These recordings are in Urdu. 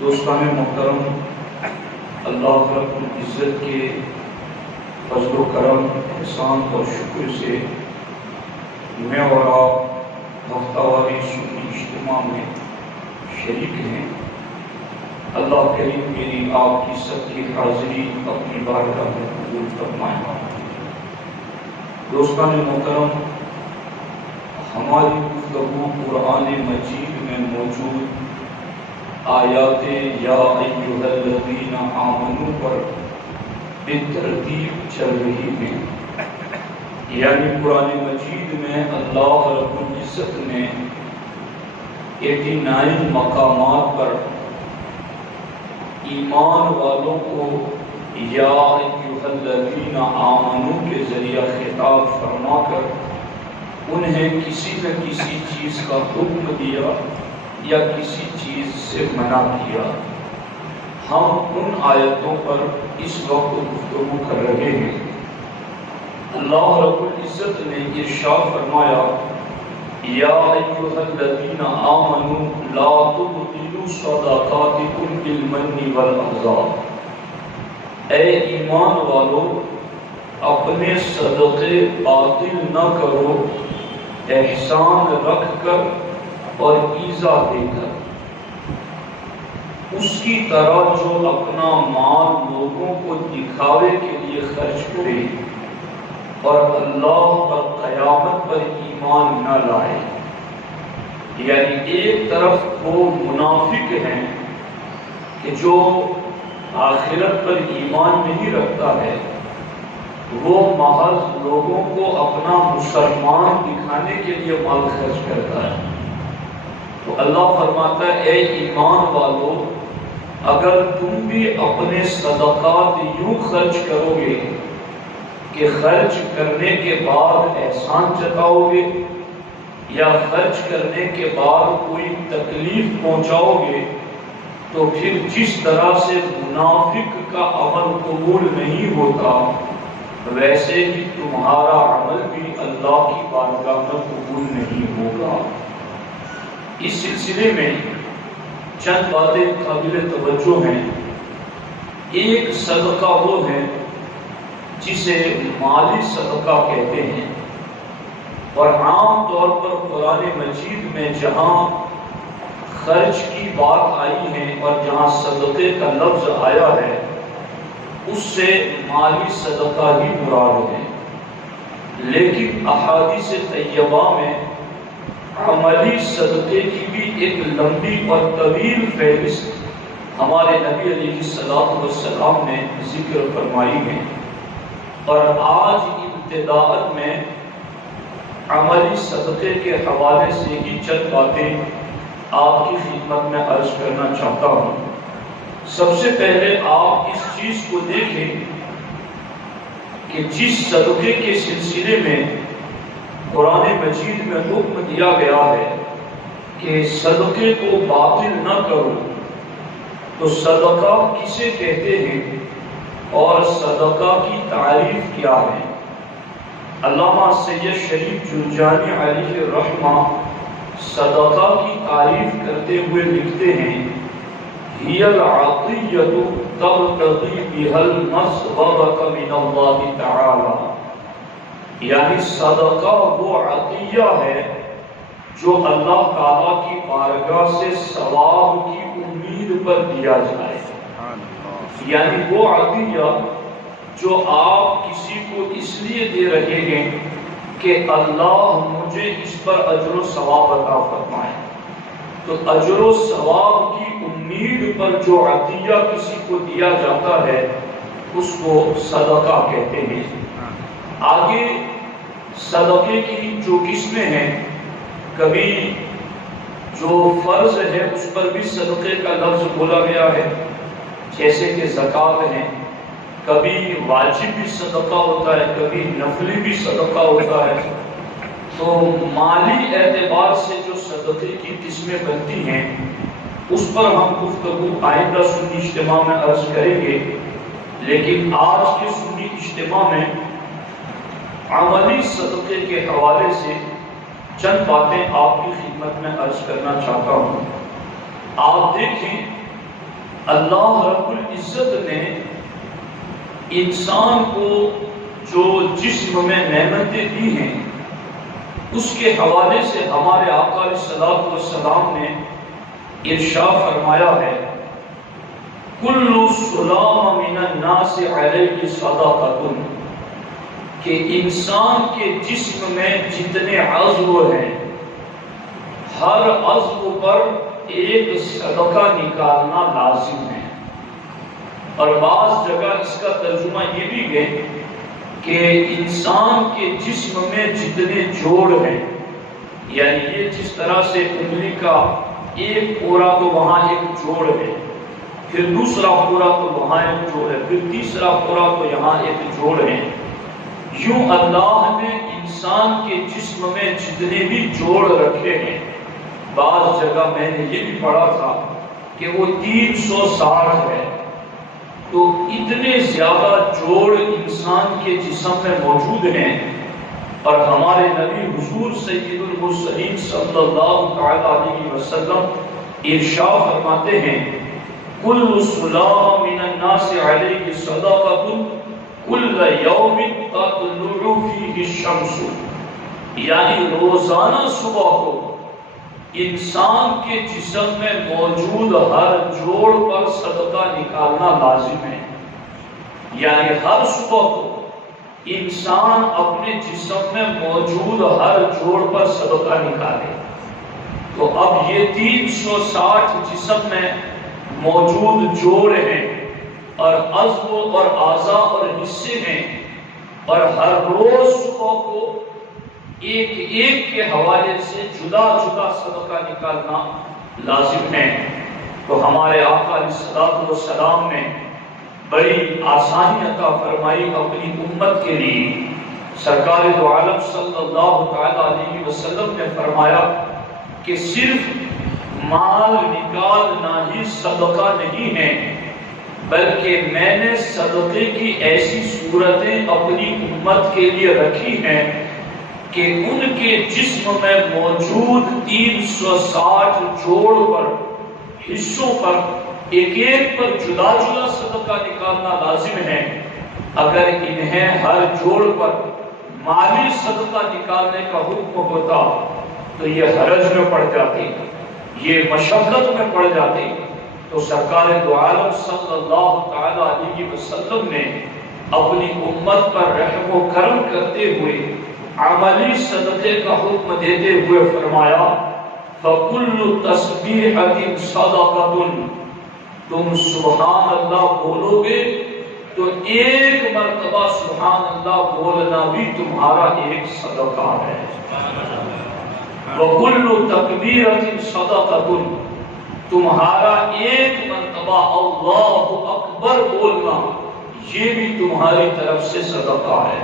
دوستان محترم، اللہ رب العزت کے فضل و کرم، احسان اور شکر سے میں اور آپ ہفتہ واری سنی اجتماع میں شریک ہیں۔ اللہ کریم میری آپ کی سب کی حاضری اپنی بارگاہ میں قبول فرمائے۔ دوستان محترم، ہماری گفتگو قرآن مجید میں موجود آیات یا ایھا الذین آمنوا پر بالترتیب چل رہی ہیں، یعنی قرآن مجید میں اللہ رب العزت نے 89 مقامات پر ایمان والوں کو یا ایھا الذین آمنوا کے ذریعہ خطاب فرما کر انہیں کسی نہ کسی چیز کا حکم دیا یا کسی چیز سے منع کیا۔ ہم ان آیتوں پر اس وقت گفتگو کر رہے ہیں۔ اللہ رب العزت نے ارشاد فرمایا، یا ایھا الذین آمنوا لا تبطلوا صدقاتکم بالمن والاذی، اے ایمان والو اپنے صدقے باطل نہ کرو احسان رکھ کر اور ایذا دے کر، اس کی طرح جو اپنا مال لوگوں کو دکھاوے کے لیے خرچ کرے اور اللہ اور قیامت پر ایمان نہ لائے۔ یعنی ایک طرف وہ منافق ہیں کہ جو آخرت پر ایمان نہیں رکھتا ہے، وہ محض لوگوں کو اپنا مسلمان دکھانے کے لیے مال خرچ کرتا ہے۔ تو اللہ فرماتا ہے، اے ایمان والو اگر تم بھی اپنے صدقات یوں خرچ کرو گے کہ خرچ کرنے کے بعد احسان جتاؤ گے یا خرچ کرنے کے بعد کوئی تکلیف پہنچاؤ گے، تو پھر جس طرح سے منافق کا عمل قبول نہیں ہوتا، ویسے ہی تمہارا عمل بھی اللہ کی بارگاہ میں قبول نہیں ہوگا۔ اس سلسلے میں چند باتیں قابل توجہ ہیں۔ ایک صدقہ وہ ہے جسے مالی صدقہ کہتے ہیں، اور عام طور پر قرآن مجید میں جہاں خرچ کی بات آئی ہے اور جہاں صدقے کا لفظ آیا ہے، اس سے مالی صدقہ ہی مراد ہے۔ لیکن احادیث طیبہ میں عملی صدقے کی بھی ایک لمبی اور طویل فہرست ہمارے نبی علیہ السلام نے ذکر فرمائی ہے، اور آج ابتداء میں عملی صدقے کے حوالے سے ہی چند باتیں آپ کی خدمت میں عرض کرنا چاہتا ہوں۔ سب سے پہلے آپ اس چیز کو دیکھیں کہ جس صدقے کے سلسلے میں قرآن مجید میں حکم دیا گیا ہے کہ صدقے کو باطل نہ کرو، تو صدقہ کسے کہتے ہیں اور صدقہ کی تعریف کیا ہے؟ علامہ سید شریف جرجانی علیہ الرحمہ صدقہ کی تعریف کرتے ہوئے لکھتے ہیں، ہی العطیۃ تبتغی بها المثوبۃ من اللہ تعالی، یعنی صدقہ وہ عطیہ ہے جو اللہ تعالیٰ کی بارگاہ سے ثواب کی امید پر دیا جائے۔ یعنی وہ عطیہ جو آپ کسی کو اس لیے دے رہے ہیں کہ اللہ مجھے اس پر اجر و ثواب عطا فرمائے، تو اجر و ثواب کی امید پر جو عطیہ کسی کو دیا جاتا ہے اس کو صدقہ کہتے ہیں۔ آگے صدقے کی جو قسمیں ہیں، کبھی جو فرض ہے اس پر بھی صدقے کا لفظ بولا گیا ہے، جیسے کہ زکوٰۃ ہے، کبھی واجب بھی صدقہ ہوتا ہے، کبھی نفلی بھی صدقہ ہوتا ہے۔ تو مالی اعتبار سے جو صدقے کی قسمیں بنتی ہیں اس پر ہم گفتگو آئندہ سنی اجتماع میں عرض کریں گے، لیکن آج کے سنی اجتماع میں عملی صدقے کے حوالے سے چند باتیں آپ کی خدمت میں عرض کرنا چاہتا ہوں۔ آپ دیکھیں اللہ رب العزت نے انسان کو جو جسم میں نعمتیں دی ہیں اس کے حوالے سے ہمارے آقا علیہ الصلوۃ والسلام نے ارشاد فرمایا ہے کل سلام من الناس علیہ صدقۃ، کہ انسان کے جسم میں جتنے عضو ہیں ہر عضو پر ایک صدقہ نکالنا لازم ہے۔ اور بعض جگہ اس کا ترجمہ یہ بھی ہے کہ انسان کے جسم میں جتنے جوڑ ہیں، یعنی یہ جس طرح سے انگلی کا ایک پورا تو وہاں ایک جوڑ ہے، پھر دوسرا پورا تو وہاں ایک جوڑ ہے، پھر تیسرا پورا تو یہاں ایک جوڑ ہے، یوں اللہ نے انسان کے جسم میں جتنے بھی جوڑ رکھے ہیں، بعض جگہ میں نے یہ بھی پڑھا تھا کہ وہ 360 ہے، تو اتنے زیادہ جوڑ انسان کے جسم میں موجود ہیں۔ اور ہمارے نبی حضور سید المرسلین صلی اللہ علیہ وسلم ارشاد فرماتے ہیں کل سلام من الناس علیہ صدقۃ کل یوم تطلع فیہ الشمس، یعنی روزانہ صبح کو انسان کے جسم میں موجود ہر جوڑ پر صدقہ نکالنا لازم ہے، یعنی ہر صبح کو انسان اپنے جسم میں موجود ہر جوڑ پر صدقہ نکالے۔ تو اب یہ 360 جسم میں موجود جوڑ ہیں اور عضو اور اعضاء اور حصے ہیں، اور ہر روز صبح کو ایک ایک کے حوالے سے جدا جدا صدقہ نکالنا لازم ہے۔ تو ہمارے آقا علیہ الصلوۃ والسلام نے بڑی آسانی عطا فرمائی اپنی امت کے لیے۔ سرکار دو عالم صلی اللہ تعالی علیہ وسلم نے فرمایا کہ صرف مال نکالنا ہی صدقہ نہیں ہے، بلکہ میں نے صدقے کی ایسی صورتیں اپنی امت کے لیے رکھی ہیں کہ ان کے جسم میں موجود 360 جوڑ پر، حصوں پر، ایک ایک پر جدا جدا صدقہ نکالنا لازم ہے۔ اگر انہیں ہر جوڑ پر مالی صدقہ نکالنے کا حکم ہوتا تو یہ حرج میں پڑ جاتی، یہ مشقت میں پڑ جاتی۔ تو سرکار دو عالم صلی اللہ تعالی علیہ وسلم نے اپنی امت پر رحم و کرم کرتے ہوئے عملی صدقے کا حکم دیتے ہوئے فرمایا فَكُلُّ تَسْبِيحَةٍ صَدَقَةٌ، تم سبحان اللہ بولو گے تو ایک مرتبہ سبحان اللہ بولنا بھی تمہارا ایک صدقہ ہے۔ وَكُلُّ تَكْبِيرَةٍ صَدَقَةٌ، تمہارا ایک مرتبہ اللہ اکبر بولنا یہ بھی تمہاری طرف سے صدقہ ہے۔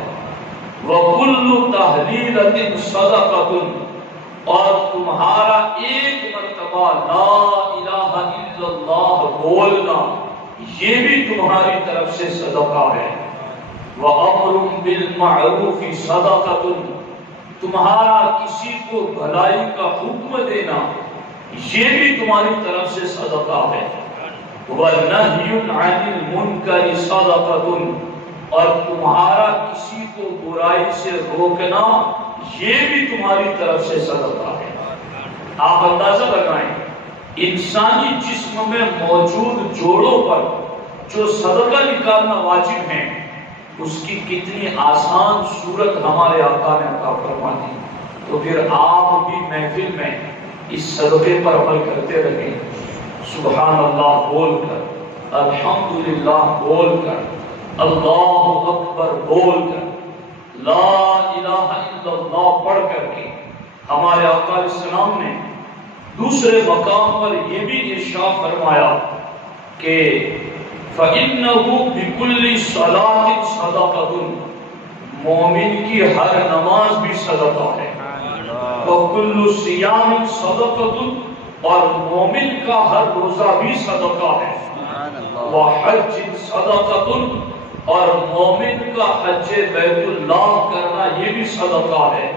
وَكُلُّ تَحْلِيلَةٍ صَدَقَةٌ، اور تمہارا ایک مرتبہ لا الہ الا اللہ بولنا یہ بھی تمہاری طرف سے صدقہ ہے۔ وَأَمْرٌ بِالْمَعْرُوفِ صَدَقَةٌ، تمہارا کسی کو بھلائی کا حکم دینا یہ بھی تمہاری طرف سے صدقہ ہے۔ وَنَهْيٌ عَنِ الْمُنْكَرِ صَدَقَةٌ، اور تمہارا کسی کو برائی سے روکنا یہ بھی تمہاری طرف سے صدقہ ہے۔ آپ اندازہ لگائیں انسانی جسم میں موجود جوڑوں پر جو صدقہ نکالنا واجب ہے اس کی کتنی آسان صورت ہمارے آقا نے عطا فرما دی۔ تو پھر آپ بھی محفل میں اس صدقے پر عمل کرتے رہیں، سبحان اللہ بول کر، الحمدللہ بول کر، اللہ اکبر بول کر، لا الہ الا اللہ پڑھ کر کے۔ ہمارے آقا علیہ السلام نے دوسرے مقام پر یہ بھی ارشاد فرمایا کہ فَإِنَّهُ بِكُلِّ صَلَاةٍ صَدَقَةٌ، مومن کی ہر نماز بھی صدقہ ہے۔ وَكُلُّ صِيَامٍ صَدَقَةٌ، اور مومن کا ہر روزہ بھی صدقہ ہے۔ وَحَجٍّ صَدَقَةٌ، اور مومن کا حج بیت اللہ کرنا یہ بھی صدقہ ہے۔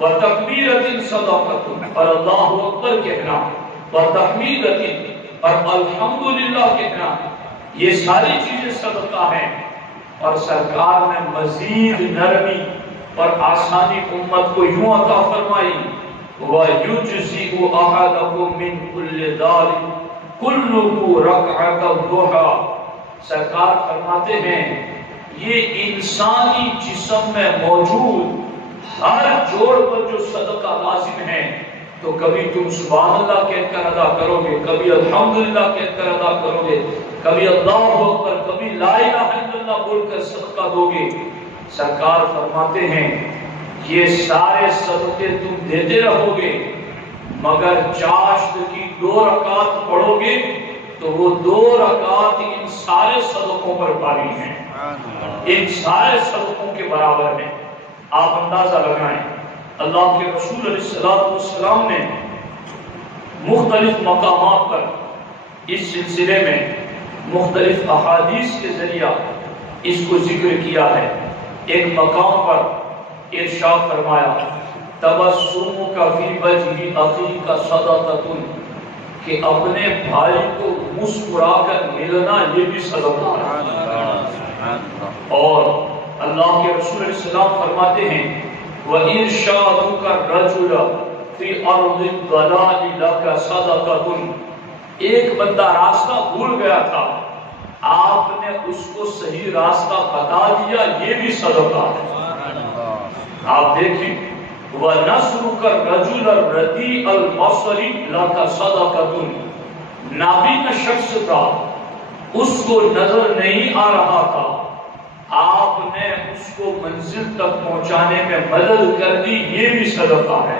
وَتَكْبِيرَةٍ صَدَقَةٌ، اور اللہ اکبر کہنا۔ وَتَحْمِيدَةٍ، اور الحمدللہ کہنا، یہ ساری چیزیں صدقہ ہیں۔ اور سرکار نے مزید نرمی اور آسانی امت کو یوں عطا فرمائی، وَيُجْزِئُ أَحَدَكُم مِّن كُلِّ ذَلِكَ كُلُّهُ رَكْعَةَ الضُّحَىٰ۔ سرکار فرماتے ہیں یہ انسانی جسم میں موجود ہر جوڑ پر جو صدقہ لازم ہے، تو کبھی تم سبحان اللہ کہہ کر ادا کرو گے، کبھی الحمدللہ کہہ کر ادا کرو گے، کبھی اللہ اکبر، کبھی لا الہ الا اللہ بول کر صدقہ دو گے۔ سرکار فرماتے ہیں یہ سارے صدقے تم دیتے رہو گے، مگر چاشت کی 2 رکعت پڑھو گے تو وہ 2 رکعت ان سارے صدقوں پر باری ہیں، ان سارے صدقوں کے برابر ہیں۔ آپ اندازہ لگائیں، اللہ کے رسول علیہ السلام نے مختلف مقامات پر اس سلسلے میں مختلف احادیث کے ذریعہ اس کو ذکر کیا ہے۔ ایک مقام پر ارشاد فرمایا، تبسمک فی وجہ اخیک صدقۃ، کہ اپنے بھائی کو مسکرا کر ملنا یہ بھی صدقہ ہے۔ اور اللہ کے رسول علیہ السلام فرماتے ہیں وَإِرْشَادُكَ الرَّجُلَ فِي أَرْضِ الضَّلَالِ لَكَ صَدَقَةٌ، ایک بندہ راستہ بھول گیا تھا، آپ نے اس کو صحیح راستہ بتا دیا، یہ بھی صدقہ ہے۔ آپ دیکھیں وَنَصْرُكَ الرَّجُلَ الرَّدِيءَ الْبَصَرِ لَكَ صَدَقَةٌ، نابینا شخص تھا، اس کو نظر نہیں آ رہا تھا، آپ نے اس کو منزل تک پہنچانے میں مدد کر دی، یہ بھی صدقہ ہے۔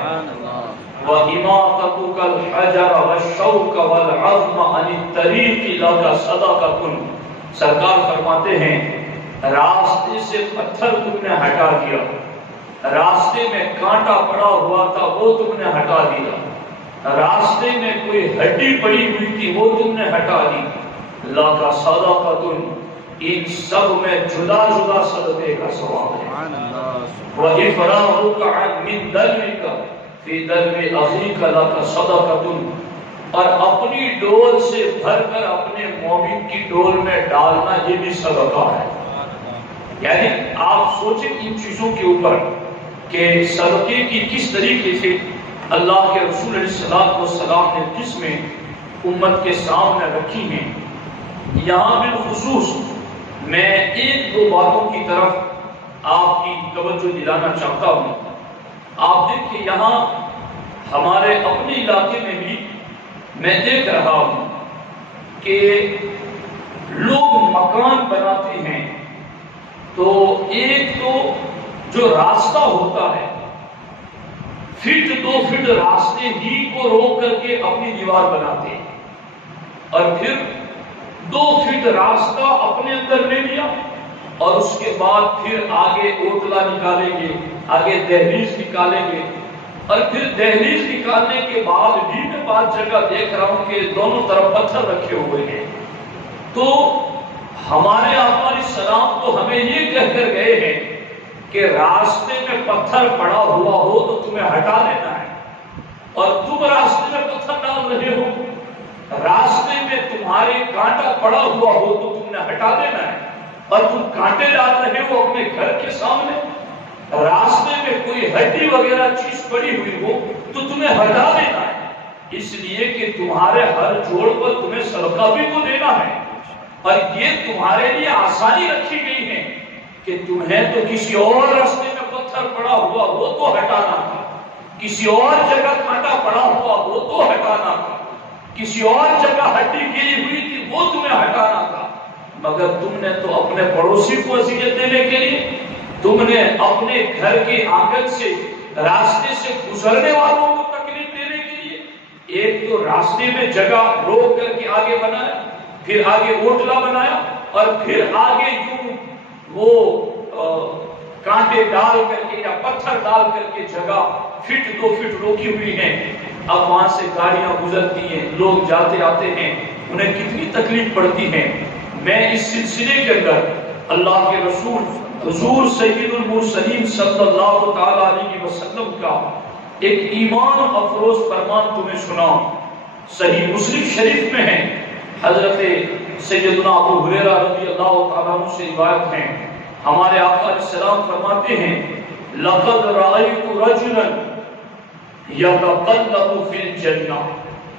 وَإِمَاطَتُكَ الْحَجَرَ وَالشَّوْكَ وَالْعَظْمَ عَنِ الطَّرِيقِ لَكَ صَدَقَةٌ، سرکار فرماتے ہیں راستے سے پتھر تم نے ہٹا دیا، راستے میں کانٹا پڑا ہوا تھا وہ تم نے ہٹا دیا، راستے میں کوئی ہڈی پڑی ہوئی تھی وہ تم نے ہٹا دی، لَكَ صَدَقَةٌ، ان سب میں جدا جدا صدقے کا ثواب ہے۔ وَإِفْرَاغُكَ مِن دَلْوِكَ فِي دَلْوِ أَخِيكَ لَكَ صَدَقَةٌ، اور اپنی ڈول سے بھر کر اپنے مومن کی ڈول میں ڈالنا یہ بھی صدقہ ہے۔ یعنی آپ سوچیں ان چیزوں کے اوپر کہ صدقے کی کس طریقے سے اللہ کے رسول علیہ السلام نے جس میں امت کے سامنے رکھی ہیں۔ یہاں بالخصوص میں 1-2 باتوں کی طرف آپ کی توجہ دلانا چاہتا ہوں۔ آپ دیکھیں یہاں ہمارے اپنے علاقے میں بھی میں دیکھ رہا ہوں کہ لوگ مکان بناتے ہیں تو ایک تو جو راستہ ہوتا ہے فٹ 2 فٹ راستے ہی کو روک کر کے اپنی دیوار بناتے ہیں، اور پھر 2 فٹ راستہ اپنے اندر لے لیا، اور اس کے بعد پھر آگے اوتلا نکالیں گے، آگے دہلیز نکالیں گے، اور پھر دہلیز نکالنے کے بعد بھی میں بعض جگہ دیکھ رہا ہوں کہ دونوں طرف پتھر رکھے ہوئے ہیں۔ تو ہمارے آقا علیہ السلام تو ہمیں یہ کہہ کر گئے ہیں کہ راستے میں پتھر پڑا ہوا ہو تو تمہیں ہٹا لینا ہے، اور تم راستے میں پتھر ڈال رہے ہو، راستے میں تمہارے کانٹا پڑا ہوا ہو تو تم نے ہٹا دینا ہے، اور تم کانٹے ڈال رہے ہو اپنے گھر کے سامنے، راستے میں کوئی ہڈی وغیرہ چیز پڑی ہوئی ہو تو تمہیں ہٹا دینا ہے، اس لیے کہ تمہارے ہر جوڑ پر تمہیں صدقہ بھی تو دینا ہے، اور یہ تمہارے لیے آسانی رکھی گئی ہے کہ تمہیں تو کسی اور راستے میں پتھر پڑا ہوا ہو تو ہٹانا تھا، کسی اور جگہ کانٹا پڑا ہوا ہو تو ہٹانا تھا، کسی اور جگہ ہڈی گری ہوئی تھی وہ تمہیں ہٹانا تھا، مگر تم نے تو اپنے پڑوسی کو اذیت دینے کے لیے، تم نے اپنے گھر کے آنگن سے راستے سے گزرنے والوں کو تکلیف دینے کے لیے ایک تو راستے میں جگہ روک کر کے آگے بنایا، پھر آگے اوٹلا بنایا، اور پھر آگے یوں وہ کانٹے ڈال کر کے یا پتھر ڈال کر کے جگہ فٹ 2 فٹ روکی ہوئی ہے۔ اب وہاں سے گاڑیاں گزرتی ہیں، لوگ جاتے آتے ہیں، انہیں کتنی تکلیف پڑتی ہے۔ میں اس سلسلے کے اندر اللہ کے رسول حضور سید المرسلین صلی اللہ تعالی علیہ وسلم کا ایک ایمان افروز فرمان تمہیں سناؤں۔ صحیح مسلم شریف میں ہے، حضرت سیدنا ابو ہریرہ رضی اللہ تعالیٰ عنہ سے روایت ہے، ہمارے آقا علیہ السلام فرماتے ہیں لقد رأيت رجلا يتقلب في الجنہ،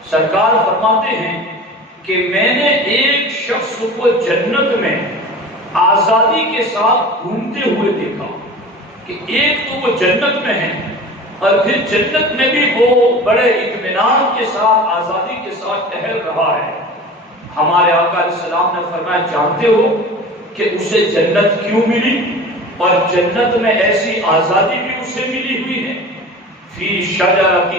سرکار فرماتے ہیں کہ میں نے ایک شخص کو جنت میں آزادی کے ساتھ گھومتے ہوئے دیکھا، کہ ایک تو وہ جنت میں ہے اور پھر جنت میں بھی وہ بڑے اطمینان کے ساتھ آزادی کے ساتھ ٹہل رہا ہے۔ ہمارے آقا علیہ السلام نے فرمایا جانتے ہو کہ اسے جنت کیوں ملی اور جنت میں ایسی آزادی بھی اسے ملی ہوئی ہے؟ فی شجرۃ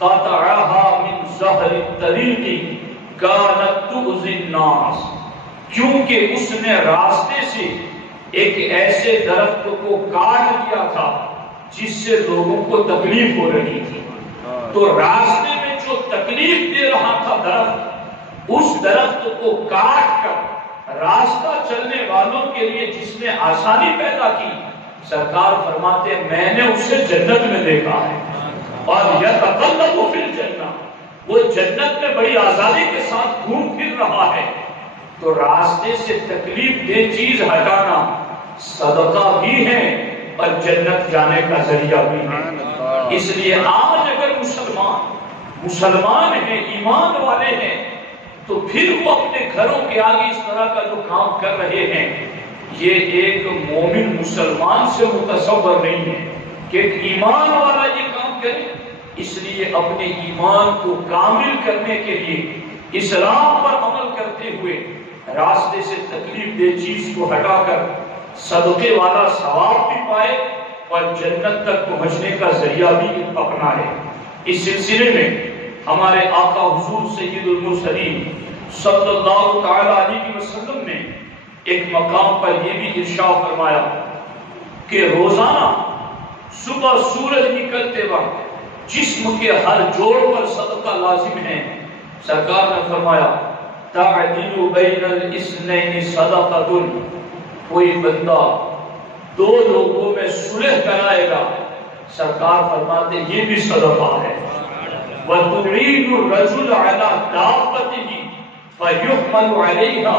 قطعها من ظہر الطریق کانت تؤذی الناس، کیونکہ اس نے راستے سے ایک ایسے درخت کو کاٹ دیا تھا جس سے لوگوں کو تکلیف ہو رہی تھی، تو راستے میں جو تکلیف دے رہا تھا درخت، اس درخت کو کاٹ کر راستہ چلنے والوں کے لیے جس نے آسانی پیدا کی، سرکار فرماتے ہیں میں نے اسے جنت میں دیکھا ہے، اور یتقلب فی الجنہ، وہ جنت میں بڑی آزادی کے ساتھ گھوم پھر رہا ہے۔ تو راستے سے تکلیف دہ چیز ہٹانا صدقہ بھی ہے اور جنت جانے کا ذریعہ بھی ہے۔ اس لیے آج اگر مسلمان ہیں، ایمان والے ہیں، تو پھر وہ اپنے گھروں کے آگے اس طرح کا جو کام کر رہے ہیں، یہ ایک مومن مسلمان سے متصور نہیں ہے کہ ایک ایمان والا یہ کام کرے۔ اس لیے اپنے ایمان کو کامل کرنے کے لیے اسلام پر عمل کرتے ہوئے راستے سے تکلیف دہ چیز کو ہٹا کر صدقے والا ثواب بھی پائے اور جنت تک پہنچنے کا ذریعہ بھی اپنائے۔ اس سلسلے میں ہمارے آقا حضور سید المرسلین صلی اللہ تعالی علیہ وسلم نے ایک مقام پر یہ بھی ارشاد فرمایا کہ روزانہ صبح سورج نکلتے وقت جسم کے ہر جوڑ پر صدقہ لازم ہے۔ سرکار نے فرمایا تعدیل بین الاثنین صدقۃ، کوئی بندہ دو لوگوں میں صلح کرائے گا، سرکار فرماتے یہ بھی صدقہ ہے۔ وَتُعِينُ الرَّجُلَ عَلَى دَابَّتِهِ فَيُحْمَلُ عَلَيْهَا،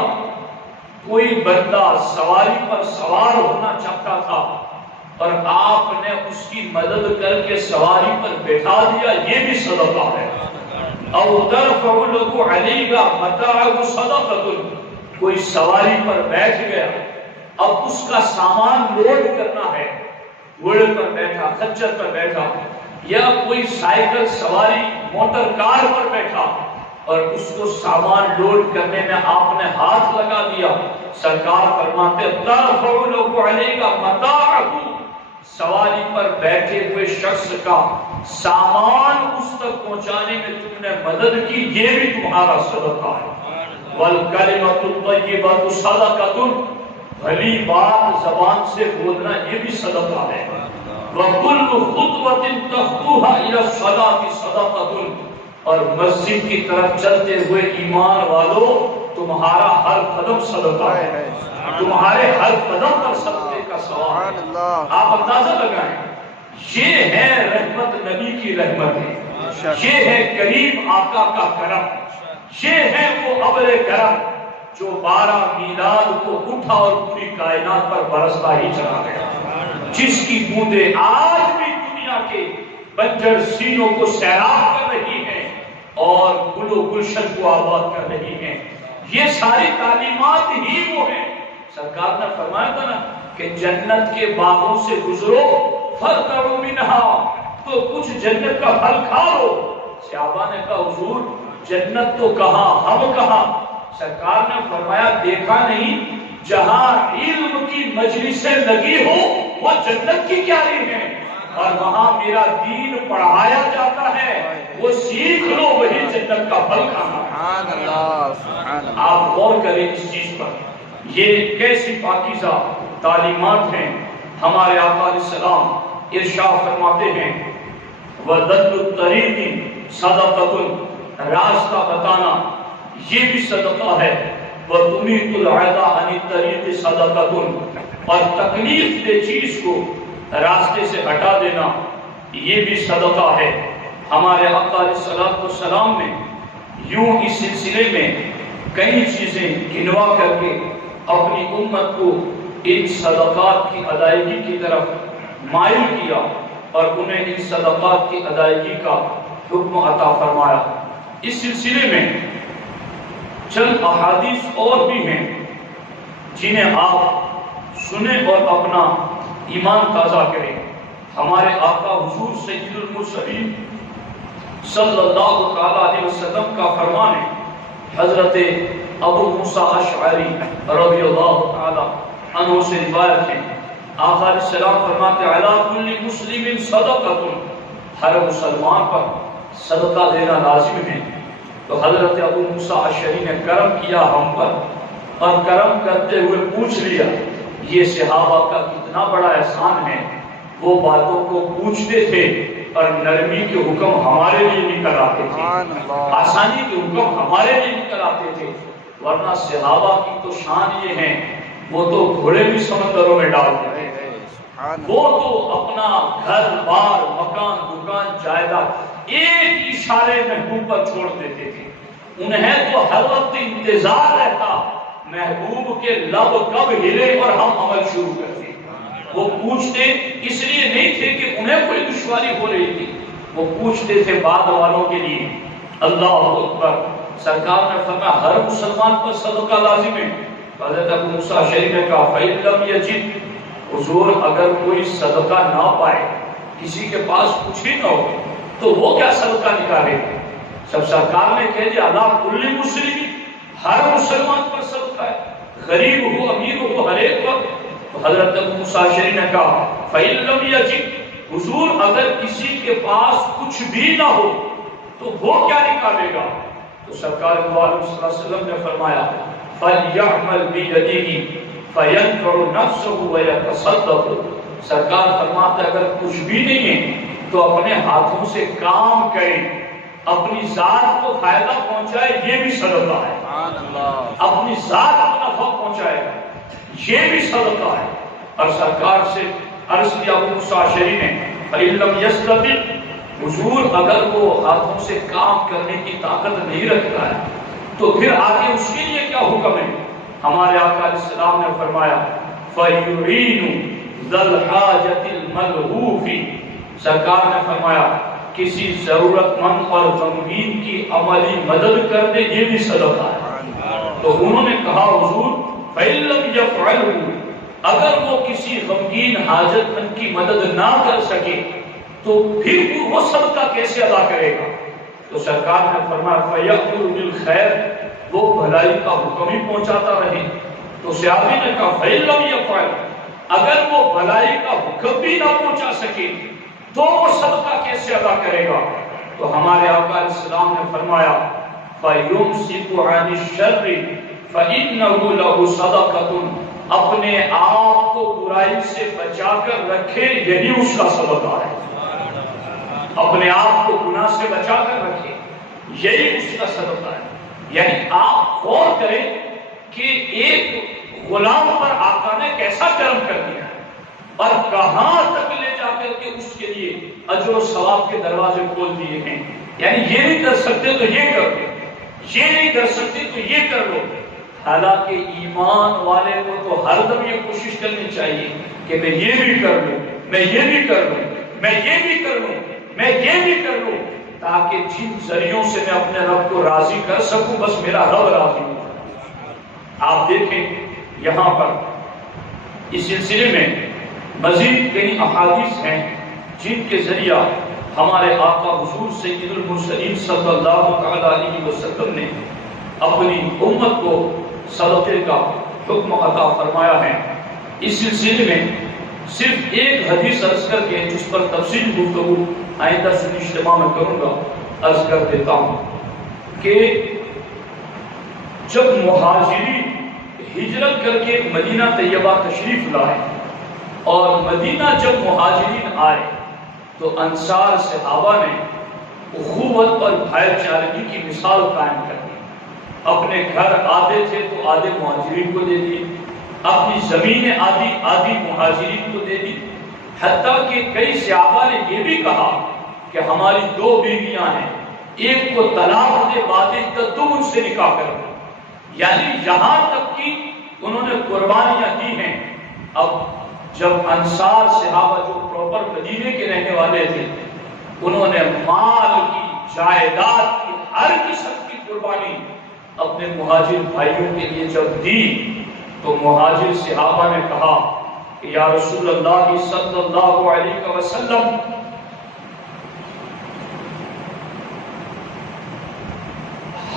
کوئی بندہ سواری پر سوار ہونا چاہتا تھا اور آپ نے اس کی مدد کر کے سواری پر بیٹھا دیا، یہ بھی صدقہ ہے۔ او ترفع له عَلَيْهَا مَتَاعُهُ صَدَقَةٌ، کوئی سواری پر بیٹھ گیا، اب اس کا سامان لوڈ کرنا ہے، گھوڑے پر بیٹھا، خچر پر بیٹھا، یا کوئی سائیکل سواری موٹر کار پر بیٹھا اور اس کو سامان لوڈ کرنے میں آپ نے ہاتھ لگا دیا، سرکار فرماتے ترفع له عَلَيْهَا مَتَاعُهُ، سواری پر بیٹھے ہوئے شخص کا سامان اس تک پہنچانے میں تم نے مدد کی، یہ بھی تمہارا صدقہ ہے۔ وَالْكَلِمَةُ الطَّيِّبَةُ صَدَقَةٌ، بھلی بات زبان سے بولنا یہ بھی صدقہ ہے۔ وَكُلُّ خُطْوَةٍ تَخْطُوهَا إِلَى الصَّلَاةِ صَدَقَةٌ، اور مسجد کی طرف چلتے ہوئے ایمان والو تمہارا ہر قدم صدقہ ہے، تمہارے ہر قدم پر صدقے کا ثواب ہے۔ آپ اندازہ لگائیں، یہ ہے رحمت نبی کی رحمت ہے، یہ ہے کریم آقا کا کرم، یہ ہے وہ ابر کرم جو 12 میلاد کو اٹھا اور پوری کائنات پر برستا ہی چلا گیا، جس کی بوندیں آج بھی دنیا کے بنجر سینوں کو سیراب کر رہی ہیں اور گل و گلشن کو آباد کر رہی ہیں۔ یہ ساری تعلیمات ہی وہ ہیں۔ سرکار نے فرمایا تھا نا کہ جنت کے باغوں سے گزرو فَرْتَعُوا مِنْهَا، تو کچھ جنت کا پھل کھا لو۔ صحابہ نے کہا حضور جنت تو کہاں، ہم کہاں؟ سرکار نے فرمایا دیکھا نہیں جہاں علم کی مجلسیں لگی ہو وہ جنت کی کیاری ہیں، اور وہاں میرا دین پڑھایا جاتا ہے، وہ سیکھ لو، وہی جنت کا پھل کھانا۔ آپ غور کریں اس چیز پر، یہ کیسی پاکیزہ تعلیمات ہیں۔ ہمارے آقا علیہ السلام ارشاد فرماتے ہیں وَدَلُّ الطَّرِيقِ صَدَقَةٌ، راستہ بتانا یہ بھی صدقہ ہے۔ وَتُمِيتُ الْعَدَى عَنِ الطَّرِيقِ صَدَقَةٌ، اور تکلیف دہ چیز کو راستے سے ہٹا دینا یہ بھی صدقہ ہے۔ ہمارے آقا علیہ السلام نے یوں اس سلسلے میں کئی چیزیں گنوا کر کے اپنی امت کو ان صدقات کی ادائیگی کی طرف مائل کیا اور انہیں ان صدقات کی ادائیگی کا حکم عطا فرمایا۔ اس سلسلے میں چند احادیث اور بھی ہیں جنہیں آپ سنیں اور اپنا ایمان تازہ کریں۔ ہمارے آقا حضور سید المرسلین صلی اللہ تعالیٰ علیہ وسلم کا فرمان ہے، حضرت ابو موسیٰ اشعری رضی اللہ تعالیٰ عنہ سے روایت ہے، آقا علیہ السلام فرماتے ہیں علی کل مسلم صدقۃ، ہر مسلمان پر صدقہ دینا لازم ہے۔ تو حضرت ابو موسیٰ اشعری نے کرم کیا ہم پر، اور کرم کرتے ہوئے پوچھ لیا یہ صحابہ کا کتنا بڑا احسان ہے، وہ باتوں کو پوچھتے تھے اور نرمی کے حکم ہمارے لیے نکل آتے تھے، آسانی کے حکم ہمارے لیے نکل آتے تھے، ورنہ صحابہ کی تو شان یہ ہے وہ تو گھوڑے بھی سمندروں میں ڈال دیتے تھے، وہ تو اپنا گھر بار مکان دکان جائیداد ایک اشارے محبوب پر چھوڑ دیتے تھے۔ انہیں تو ہر وقت انتظار رہتا محبوب کے لب کب ہلے اور ہم عمل شروع کرتے۔ وہ پوچھتے اس لیے نہیں تھے کہ انہیں کوئی دشواری ہو رہی تھی، وہ پوچھتے تھے بعد والوں کے لیے۔ اللہ اکبر، سرکار نے فرمایا ہر مسلمان پر صدقہ لازم ہے۔ حضرت ابو موسیٰ اشعری نے کہا فَإِن لَمْ يَجِدْ، حضور اگر کوئی صدقہ نہ پائے، کسی کے پاس کچھ ہی نہ ہو تو وہ کیا صدقہ نکالے؟ سب سرکار نے کہہ دیا علی کل مسلم، ہر مسلمان پر صدقہ ہے، غریب ہو امیر ہو ہر ایک پر۔ تو حضرت ابو موسیٰ اشعری نے کہا فَإِن لَمْ يَجِدْ، حضور اگر کسی کے پاس کچھ بھی نہ ہو تو وہ کیا نکالے گا؟ تو سرکار صلی اللہ علیہ وسلم نے فرمایا فَلْيَعْمَلْ بِيَدِهِ فَيَنْفَعُ نَفْسَهُ وَيَتَصَدَّقُ، سرکار فرماتا ہے اگر کچھ بھی نہیں ہے تو اپنے ہاتھوں سے کام کرے، اپنی ذات کو فائدہ پہنچائے، یہ بھی صدقہ ہے۔ اپنی ذات کو نفع پہنچائے یہ بھی صدقہ ہے۔ اور سرکار سے عرض کیا ابو موسیٰ اشعری نے فَإِن لَمْ يَسْتَطِعْ، حضور اگر وہ ہاتھوں سے کام کرنے کی طاقت نہیں رکھتا ہے تو پھر آگے اس کے لیے کیا حکم ہے؟ ہمارے آقا علیہ السلام نے فرمایا فَيُعِينُ ذَا الْحَاجَةِ الْمَلْهُوفِ، سرکار نے فرمایا کسی ضرورت مند اور غمگین کی عملی مدد کر دے، یہ بھی صدقہ ہے۔ تو انہوں نے کہا حضور فَإِن لَمْ يَفْعَلْهُ، اگر وہ کسی غمگین حاجت مند کی مدد نہ کر سکے تو پھر وہ صدقہ کیسے ادا کرے گا؟ تو سرکار نے فرمایا فَيَأْمُرُ بِالْخَيْرِ، وہ بھلائی کا حکم ہی پہنچاتا رہے۔ تو صحابی نے کہا فَإِن لَمْ يَفْعَلْ، اگر وہ بھلائی کا حکم بھی نہ پہنچا سکے تو وہ صدقہ کیسے ادا کرے گا؟ تو ہمارے آقا علیہ السلام نے فرمایا فَيُمْسِكُ عَنِ الشَّرِّ فَإِنَّهُ لَهُ صَدَقَةٌ، اپنے آپ کو برائی سے بچا کر رکھے، یہی اس کا صدقہ ہے۔ اپنے آپ کو گناہ سے بچا کر رکھے، یہی اس کا صدقہ ہے۔ یعنی آپ غور کریں کہ ایک غلام پر آقا نے کیسا کرم کر دیا ہے اور کہاں تک لے جا کر کے اس کے لیے اجر و ثواب کے دروازے کھول دیے ہیں۔ یعنی یہ نہیں کر سکتے تو یہ کر لو، یہ نہیں کر سکتے تو یہ کر لو۔ حالانکہ ایمان والے کو تو ہر دم یہ کوشش کرنی چاہیے کہ میں یہ بھی کر لوں، میں یہ بھی کر لوں، میں یہ بھی کر لوں، میں یہ بھی کر لوں، تاکہ جن ذریعوں سے میں اپنے رب کو راضی کر سکوں بس میرا رب راضی ہو۔ آپ دیکھیں یہاں پر اس سلسلے میں مزید کئی احادیث ہیں جن کے ذریعہ ہمارے آقا حضور سید المرسلین صلی اللہ علیہ وسلم نے اپنی امت کو صدقے کا حکم عطا فرمایا ہے۔ اس سلسلے میں صرف ایک حدیث عرض کر کے جس پر تفصیل گفتگو آئندہ سنی اجتماع میں کروں گا عرض کر دیتا ہوں کہ جب مہاجرین ہجرت کر کے مدینہ طیبہ تشریف لائے اور مدینہ جب مہاجرین آئے تو انصار صحابہ نے اخوت اور بھائی چارگی کی مثال قائم کر دی۔ اپنے گھر آدھے تھے تو آدھے مہاجرین کو دے دیے، اپنی زمینیں آدھی مہاجرین کو دے دی، حتیٰ کہ کئی صحابہ نے یہ بھی کہا کہ ہماری 2 بیویاں ہیں، ایک کو طلاق دے بعد تم ان سے نکاح کرو، یعنی یہاں تک کہ انہوں نے قربانیاں دی ہیں۔ اب جب انصار صحابہ جو پراپر مدینے کے رہنے والے تھے، انہوں نے مال کی، جائیداد کی، ہر قسم کی قربانی اپنے مہاجر بھائیوں کے لیے جب دی تو مہاجر صحابہ نے کہا کہ یا رسول اللہ صلی اللہ علیہ وسلم،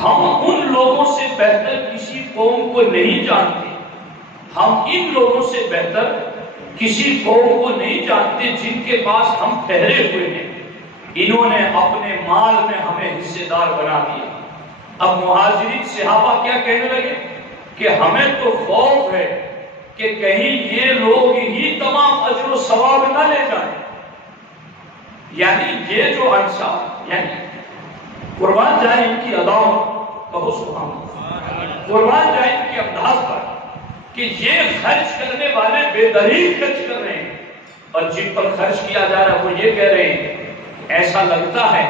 ہم ان لوگوں سے بہتر کسی قوم کو نہیں جانتے، ہم ان لوگوں سے بہتر کسی قوم کو نہیں جانتے جن کے پاس ہم ٹھہرے ہوئے ہیں، انہوں نے اپنے مال میں ہمیں حصے دار بنا دیا۔ اب مہاجرین صحابہ کیا کہنے لگے کہ ہمیں تو خوف ہے کہ کہیں یہ لوگ ہی تمام اجر و ثواب نہ لے جائیں، یعنی یہ جو انصار یعنی قربان جائے ان کی اداؤں، کہو سبحان اللہ، قربان جائے ان کی امداد پر کہ یہ خرچ کرنے والے بے دلیل خرچ کر رہے ہیں، اور جن پر خرچ کیا جا رہا ہے وہ یہ کہہ رہے ہیں ایسا لگتا ہے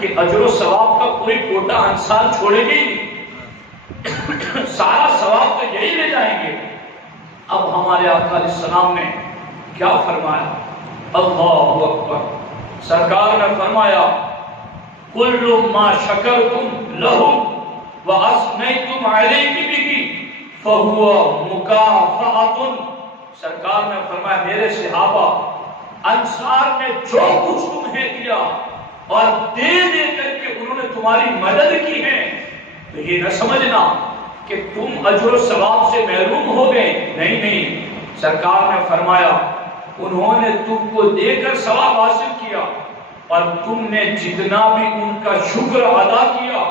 کہ اجر و ثواب کا کوئی کوٹا انصار چھوڑے گی نہیں، سارا ثواب تو یہی لے جائیں گے۔ اب ہمارے آقا علیہ السلام نے کیا فرمایا؟ اللہ اکبر، سرکار نے فرمایا کل ما شکرتم لہ واثنیتم علیہ بہ فہو مکافأۃ۔ سرکار نے فرمایا میرے صحابہ، انصار نے جو کچھ تمہیں دیا اور دے دے کر کے انہوں نے تمہاری مدد کی ہے، تو یہ نہ سمجھنا کہ تم اجر و ثواب سے محروم ہو گئے، نہیں نہیں، سرکار نے فرمایا انہوں نے تم کو دے کر ثواب حاصل کیا، اور تم نے جتنا بھی ان کا شکر ادا کیا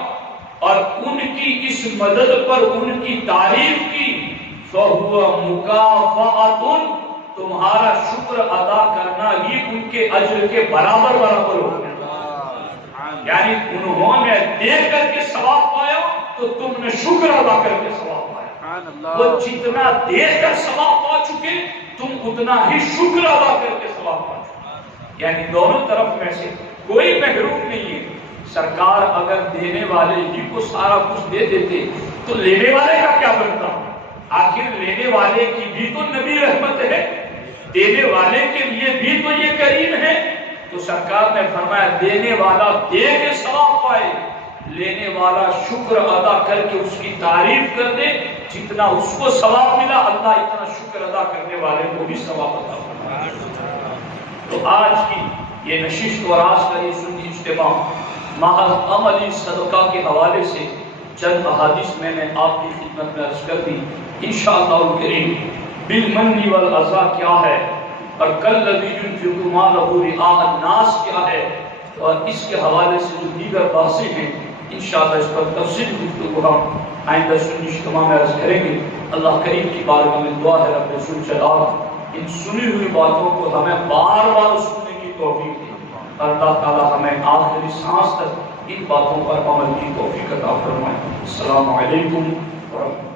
اور ان کی اس مدد پر ان کی تعریف کی، فَهُوَ مُكَافَأَةٌ، تمہارا شکر ادا کرنا ہی ان کے اجر کے برابر ہوگا۔ یعنی انہوں نے دے کر کے ثواب پایا تو تم نے شکر ادا کر کے ثواب پایا، وہ جتنا دے کر ثواب پا چکے تم اتنا ہی شکر ادا کر کے ثواب پا چکے، یعنی دونوں طرف میں سے کوئی محروم نہیں ہے۔ سرکار اگر دینے والے ہی کو سارا کچھ دے دیتے تو لینے والے کا کیا بنتا؟ آخر لینے والے کی بھی تو نبی رحمت ہے، دینے والے کے لیے بھی تو یہ کریم ہے۔ تو سرکار نے فرمایا دینے والا دے کے ثواب پائے، لینے والا شکر ادا کر کے اس کی تعریف کر دے، جتنا اس کو ثواب ملا اللہ اتنا شکر ادا کرنے والے کو بھی ثواب عطا فرمائے۔ تو آج کی یہ نشست اور آج کا یہ سنی اجتماع محض عملی صدقہ کے حوالے سے چند احادیث میں نے آپ کی خدمت میں عرض کر دی۔ انشاءاللہ الکریم بالمن والعطا کیا ہے اور کالذی ينفق مالہ رئاء الناس کیا ہے، اور اس کے حوالے سے جو دیگر بحثیں ہیں انشاءاللہ اس پر تفصیل گفتگو ہم آئندہ سنی اجتماع میں عرض کریں گے۔ اللہ کریم کی بارگاہ میں دعا ہے رب ذوالجلال ان سنی ہوئی باتوں کو ہمیں بار بار سننے کی توفیق دے، اور اللہ تعالی ہمیں آخری سانس تک ان باتوں پر عمل کی توفیق عطا فرمائے۔ السلام علیکم ورحمۃ اللہ۔